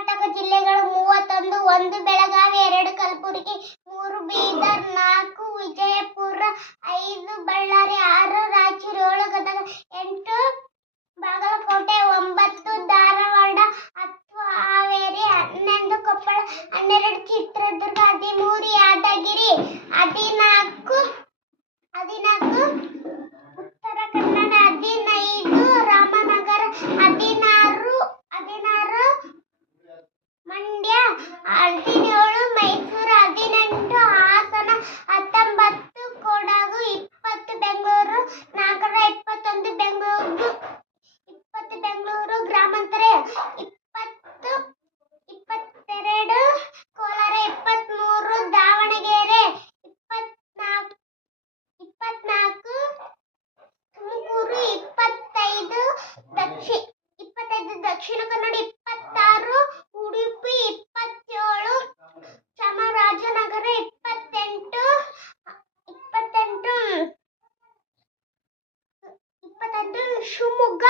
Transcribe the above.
ಕರ್ನಾಟಕ ಜಿಲ್ಲೆಗಳು 31, 1 ಬೆಳಗಾವಿ, 2 ಕಲಬುರಗಿ, 3 ಬೀದರ್, 4 ವಿಜಯಪುರ, 5 ಬಳ್ಳಾರಿ, 6 ರಾಯಚೂರು, 7 ಗದಗ, 8 ಬಾಗಲಕೋಟೆ, 9 ಧಾರವಾಡ, 10 ಹಾವೇರಿ, 11 ಕೊಪ್ಪಳ, 12 ಚಿತ್ರದುರ್ಗ, 13 ಯಾದಗಿರಿ, 14 ಉತ್ತರ ಕನ್ನಡ, 15 ರಾಮನಗರ, 16 ಮಂಡ್ಯ, 17 ಮೈಸೂರು, 18 ಹಾಸನ, 19 ಕೊಡಗು, 20 ಬೆಂಗಳೂರು, 21 ಬೆಂಗಳೂರು ಗ್ರಾಮಾಂತರ, 22 ಕೋಲಾರ, 23 ದಾವಣಗೆರೆ, 24 ತುಮಕೂರು, 25 ದಕ್ಷಿಣ ಕನ್ನಡ, 26 ಉಡುಪಿ, 27 ಚಾಮರಾಜನಗರ, 28 ಶಿವಮೊಗ್ಗ,